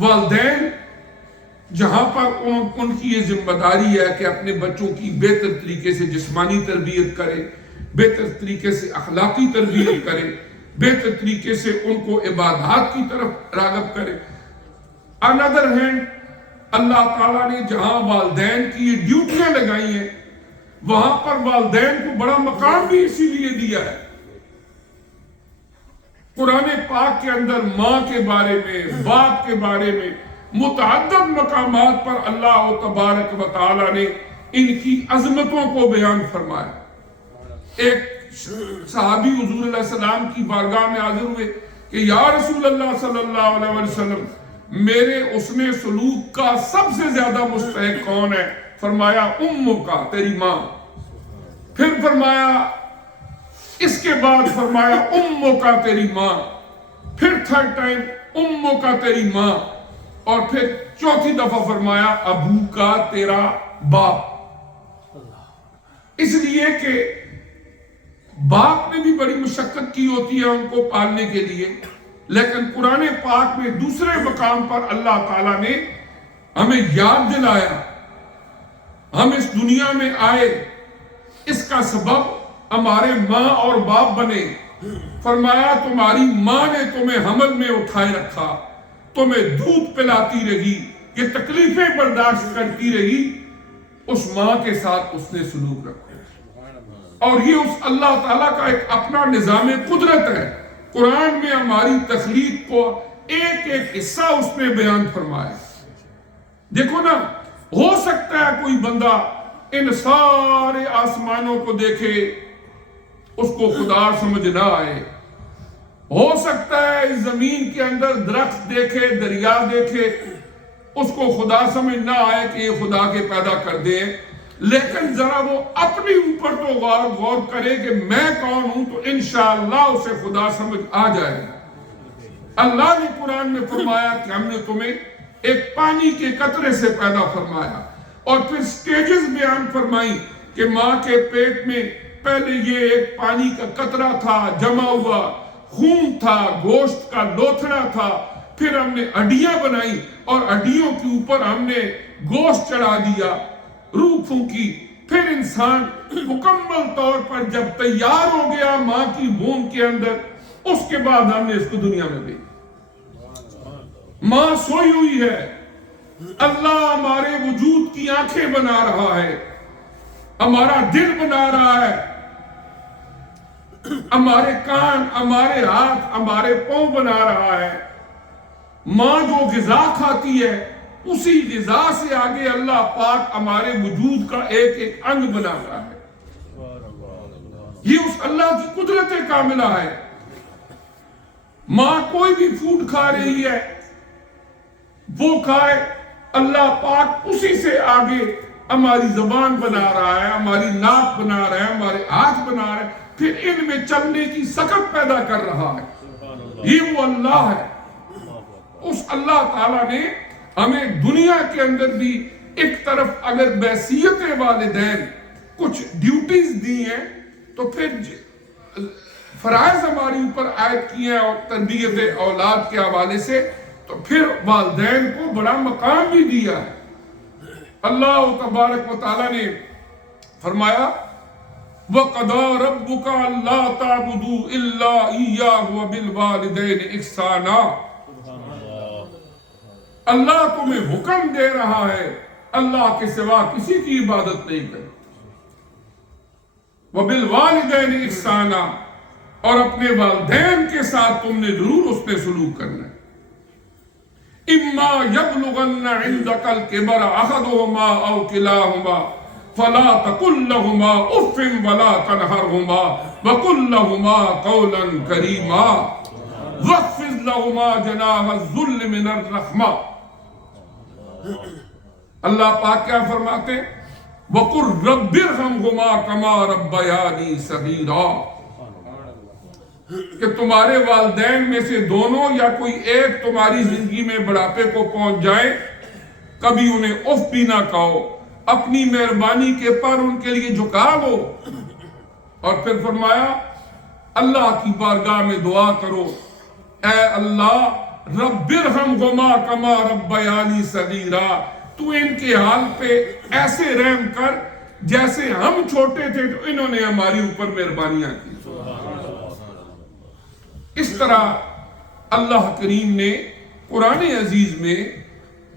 والدین جہاں پر ان کی یہ ذمہ داری ہے کہ اپنے بچوں کی بہتر طریقے سے جسمانی تربیت کرے، بہتر طریقے سے اخلاقی تربیت کرے، بہتر طریقے سے ان کو عبادات کی طرف راغب کرے۔ on other hand اللہ تعالیٰ نے جہاں والدین کی یہ ڈیوٹیاں لگائی ہیں وہاں پر والدین کو بڑا مقام بھی اسی لیے دیا ہے۔ قرآن پاک کے اندر ماں کے بارے میں، باپ کے بارے میں متعدد مقامات پر اللہ تبارک و تعالی نے ان کی عظمتوں کو بیان فرمایا۔ ایک صحابی حضور علیہ السلام کی بارگاہ میں حاضر ہوئے کہ یا رسول اللہ صلی اللہ علیہ وسلم، میرے حسن سلوک کا سب سے زیادہ مستحق کون ہے؟ فرمایا اموں کا، تیری ماں۔ پھر فرمایا اس کے بعد فرمایا اموں کا، تیری ماں۔ پھر تھرڈ ٹائم اموں کا، تیری ماں۔ اور پھر چوتھی دفعہ فرمایا ابو کا، تیرا باپ۔ اس لیے کہ باپ نے بھی بڑی مشقت کی ہوتی ہے ان کو پالنے کے لیے، لیکن قرآن پاک میں دوسرے مقام پر اللہ تعالیٰ نے ہمیں یاد دلایا، ہم اس دنیا میں آئے اس کا سبب ہمارے ماں اور باپ بنے۔ فرمایا تمہاری ماں نے تمہیں حمل میں اٹھائے رکھا، تمہیں دودھ پلاتی رہی، یہ تکلیفیں برداشت کرتی رہی، اس ماں کے ساتھ اس نے سلوک رکھا۔ اور یہ اس اللہ تعالیٰ کا ایک اپنا نظام قدرت ہے۔ قرآن میں ہماری تخلیق کو ایک ایک حصہ اس نے بیان فرمایا۔ دیکھو نا، ہو سکتا ہے کوئی بندہ ان سارے آسمانوں کو دیکھے اس کو خدا سمجھ نہ آئے، ہو سکتا ہے اس زمین کے اندر درخت دیکھے، دریا دیکھے، اس کو خدا سمجھ نہ آئے کہ یہ خدا کے پیدا کر دیں، لیکن ذرا وہ اپنی اوپر تو غور کرے کہ میں کون ہوں، تو انشاءاللہ اسے خدا سمجھ آ جائے گا۔ اللہ نے قرآن میں فرمایا کہ ہم نے تمہیں ایک پانی کے قطرے سے پیدا فرمایا، اور پھر سٹیجز بیان فرمائی کہ ماں کے پیٹ میں پہلے یہ ایک پانی کا قطرہ تھا، جمع ہوا خون تھا، گوشت کا لوتھڑا تھا، پھر ہم نے ہڈیاں بنائی اور ہڈیوں کے اوپر ہم نے گوشت چڑھا دیا، روح پھونکی، پھر انسان مکمل طور پر جب تیار ہو گیا ماں کی بون کے اندر، اس کے بعد ہم نے اس کو دنیا میں بھیجا۔ ماں سوئی ہوئی ہے، اللہ ہمارے وجود کی آنکھیں بنا رہا ہے، ہمارا دل بنا رہا ہے، ہمارے کان، ہمارے ہاتھ، ہمارے پاؤں بنا رہا ہے۔ ماں جو غذا کھاتی ہے اسی غذا سے آگے اللہ پاک ہمارے وجود کا ایک ایک انگ بنا رہا ہے۔ یہ اس اللہ کی قدرت کاملہ ہے۔ ماں کوئی بھی فوڈ کھا رہی ہے، وہ کھائے، اللہ پاک اسی سے آگے ہماری زبان بنا رہا ہے، ہماری ناک بنا رہا ہے، ہمارے ہاتھ بنا رہا ہے، پھر ان میں چلنے کی سکت پیدا کر رہا ہے۔ یہ وہ اللہ ہے۔ اس اللہ تعالیٰ نے ہمیں دنیا کے اندر بھی ایک طرف اگر بحیثیت والدین کچھ ڈیوٹیز دی ہیں تو پھر فرائض ہماری اوپر عائد کیے ہیں، اور تربیت اولاد کے حوالے سے تو پھر والدین کو بڑا مقام بھی دیا ہے۔ اللہ تبارک و تعالیٰ نے فرمایا وَقَضَىٰ رَبُّكَ أَلَّا تَعْبُدُوا إِلَّا إِيَّاهُ وَبِالْوَالِدَيْنِ إِحْسَانًا۔ اللہ تمہیں حکم دے رہا ہے اللہ کے سوا کسی کی عبادت نہیں کرے، وَبِالْوَالِدَيْنِ إِحْسَانًا، اور اپنے والدین کے ساتھ تم نے ضرور اس نے سلوک کرنا ہے۔ إِمَّا يَبْلُغَنَّ عِنْدَكَ الْكِبَرَ أَحَدُهُمَا أَوْ كِلَاهُمَا فَلَا تَقُلْ لَهُمَا أُفٍّ وَلَا تَنْهَرْهُمَا وَقُلْ لَهُمَا قَوْلًا كَرِيمًا وَاخْفِضْ لَهُمَا جَنَاحَ الذُّلِّ مِنَ الرَّحْمَةِ۔ اللہ پاک کیا فرماتے ہیں؟ وَقُلْ رَبِّ ارْحَمْهُمَا كَمَا رَبَّيَانِي صَغِيرًا، کہ تمہارے والدین میں سے دونوں یا کوئی ایک تمہاری زندگی میں بڑھاپے کو پہنچ جائے، کبھی انہیں اف بھی نہ کہو، اپنی مہربانی کے پر ان کے لیے جھکا لو۔ اور پھر فرمایا اللہ کی بارگاہ میں دعا کرو، اے اللہ رب ارحمہما کما ربیانی صغیرا، تو ان کے حال پہ ایسے رحم کر جیسے ہم چھوٹے تھے تو انہوں نے ہماری اوپر مہربانیاں کی۔ اس طرح اللہ کریم نے قرآن عزیز میں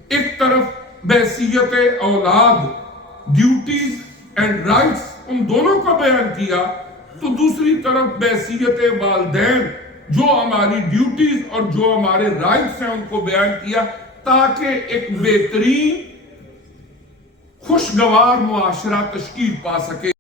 ایک طرف بحیثیت اولاد، ڈیوٹیز اینڈ رائٹس، ان دونوں کا بیان کیا، تو دوسری طرف بحیثیت والدین، جو ہماری ڈیوٹیز اور جو ہمارے رائٹس ہیں ان کو بیان کیا، تاکہ ایک بہترین خوشگوار معاشرہ تشکیل پا سکے۔